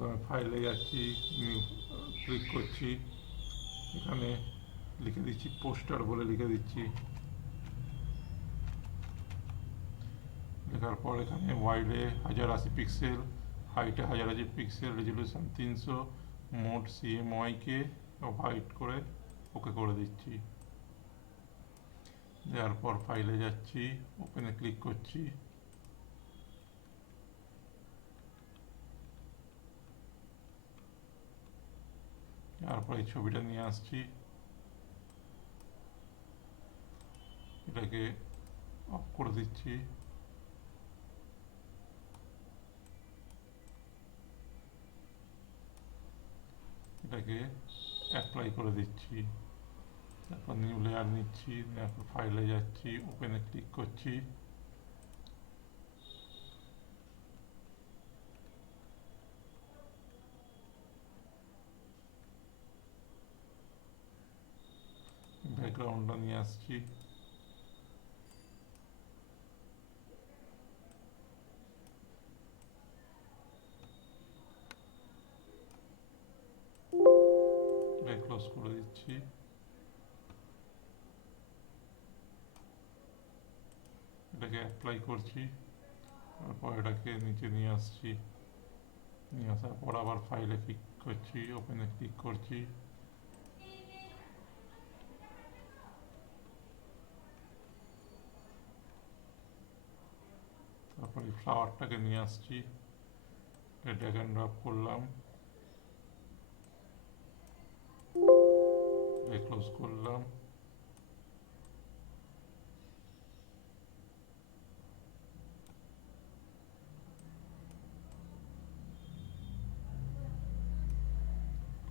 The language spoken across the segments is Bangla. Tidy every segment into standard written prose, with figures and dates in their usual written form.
প্রথমে ফাইলে যাচ্ছি, নিউ ক্লিক করছি, এখানে লিখে দিচ্ছি পোস্টার বলে লিখে দিচ্ছি। লেখার পর এখানে ওয়াইডে 1080 পিক্সেল, হাইটে 1080 pixel, resolution 300, mode CMYK white করে ওকে করে দিচ্ছি। দেওয়ার পর ফাইলে যাচ্ছি, ওপেনে ক্লিক করছি। তারপর এই ছবিটা নিয়ে আসছি, এটাকে অফ করে দিচ্ছি। এটাকে অ্যাপ্লাই করে দিচ্ছি। তারপর নিউ লেয়ার নিচ্ছি, তারপর ফাইলে যাচ্ছি, ওপেনে ক্লিক করছি। ব্যাকগ্রাউন্ডটা নিয়ে আসছি। এটাকে ক্লোজ করে দিচ্ছি। এটাকে অ্যাপ্লাই করছি, তারপর এটাকে নিচে নিয়ে আসছি। নিয়ে আসার পর আবার ফাইলে ক্লিক করছি, ওপেনে ক্লিক করছি। তারপর এই ফ্লাওয়ারটাকে নিয়ে আসছি, ড্র্যাগ অ্যান্ড ড্রপ করলাম, ক্লোজ করলাম।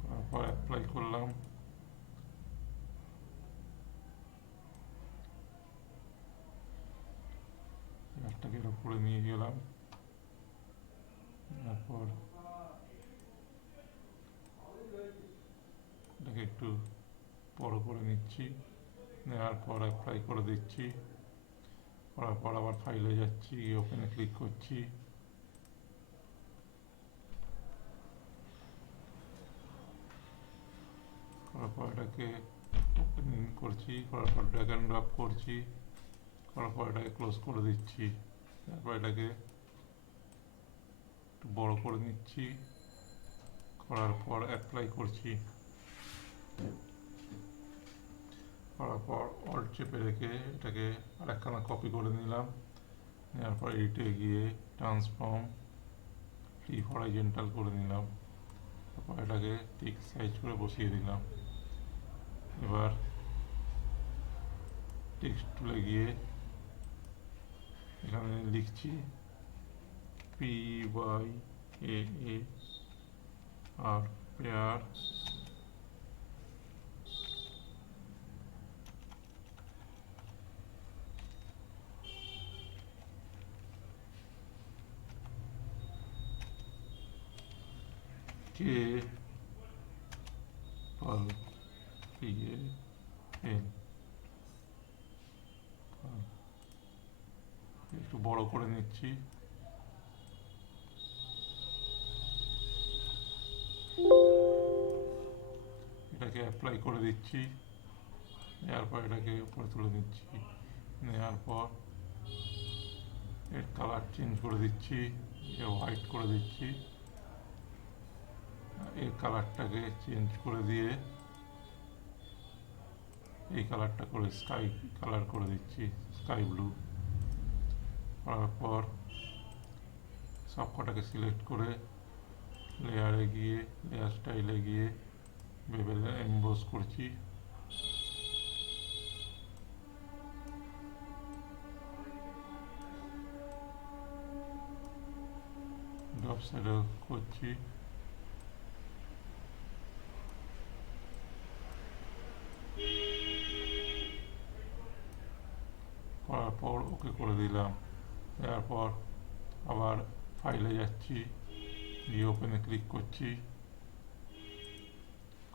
তারপর অ্যাপ্লাই করলাম। এটাকে এর উপরে নিয়ে গেলাম। তারপর এটাকে একটু বড় করে নিচ্ছি, নেওয়ার পর অ্যাপ্লাই করে দিচ্ছি। করার পর আবার ফাইলে যাচ্ছি, ওপেনে ক্লিক করছি। করার পর এটাকে ওপেনিং করছি, করার পর ড্র্যাগ অ্যান্ড ড্রপ করছি, করার পর এটাকে ক্লোজ করে দিচ্ছি। তারপর এটাকে একটু বড় করে নিচ্ছি, করার পর অ্যাপ্লাই করছি। করার পর অল্ট চেপে রেখে এটাকে আরেকখানা কপি করে নিলাম। নেওয়ার পর এডিটে গিয়ে ট্রান্সফর্ম ফ্রি হরাইজন্টাল করে নিলাম। তারপর এটাকে ঠিক সাইজ করে বসিয়ে দিলাম। এবার টেক্সট টুলে গিয়ে এখানে লিখছি PYAAR পেয়ার, KPAL একটু বড় করে নিচ্ছি। এটাকে অ্যাপ্লাই করে দিচ্ছি। নেওয়ার পর এটাকে উপরে তুলে দিচ্ছি। নেওয়ার পর এর কালার চেঞ্জ করে দিচ্ছি, হোয়াইট করে দিচ্ছি। এর কালারটাকে চেঞ্জ করে দিয়ে এই কালারটা করে স্কাই কালার করে দিচ্ছি, স্কাই ব্লু। করার পর সবকটাকে সিলেক্ট করে লেয়ারে গিয়ে লেয়ার স্টাইলে গিয়ে বেবেলে এমবোস করছি। ড্রপ সাইডও করছি। করার পর ওকে করে দিলাম। দেওয়ার পর আবার ফাইলে যাচ্ছি, গিয়ে ওপেনে ক্লিক করছি।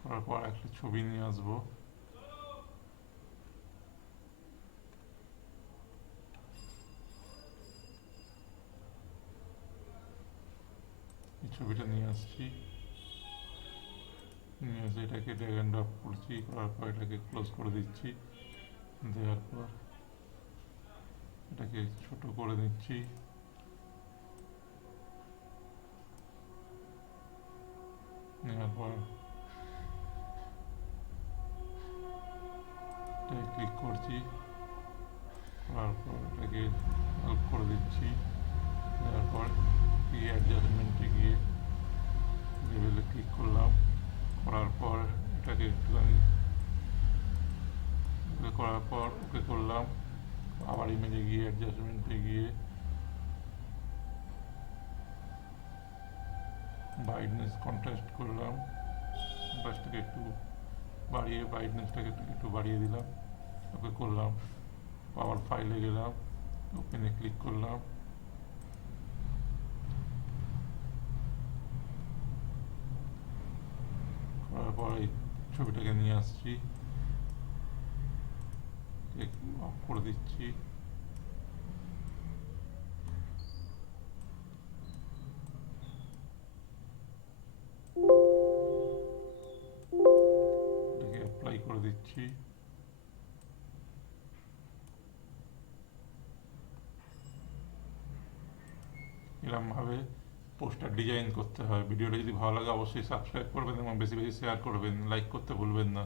করার পর একটা ছবি নিয়ে আসবো। এই ছবিটা নিয়ে আসছি, নিয়ে এসে এটাকে ড্র্যাগ অ্যান্ড ড্রপ করছি, করার পর এটাকে ক্লোজ করে দিচ্ছি, দেওয়ার পর এটাকে ছোট করে দিচ্ছি, নেওয়ার পর এটাকে ক্লিক করছি, করার পর এটাকে হেল্প করে দিচ্ছি, দেওয়ার পর এই অ্যাডজাস্টমেন্টে গিয়ে লেভেলে ক্লিক করলাম, করার পর এটাকে একটুখানি করার পর ওকে করলাম, আবার ইমেজে গিয়ে অ্যাডজাস্টমেন্টে গিয়ে ব্রাইটনেস কন্ট্রাস্ট করলাম, কন্ট্রাস্টটাকে একটু বাড়িয়ে ব্রাইটনেসটাকে একটু বাড়িয়ে দিলাম, ওকে করলাম, আবার ফাইলে গেলাম, ওপেনে ক্লিক করলাম, করার পর এই ছবিটাকে নিয়ে আসছি, অফ করে দিচ্ছি, এটাকে অ্যাপ্লাই করে দিচ্ছি, এরকমভাবে পোস্টার ডিজাইন করতে হয়। ভিডিওটা যদি ভালো লাগে অবশ্যই সাবস্ক্রাইব করবেন এবং বেশি বেশি শেয়ার করবেন, লাইক করতে ভুলবেন না।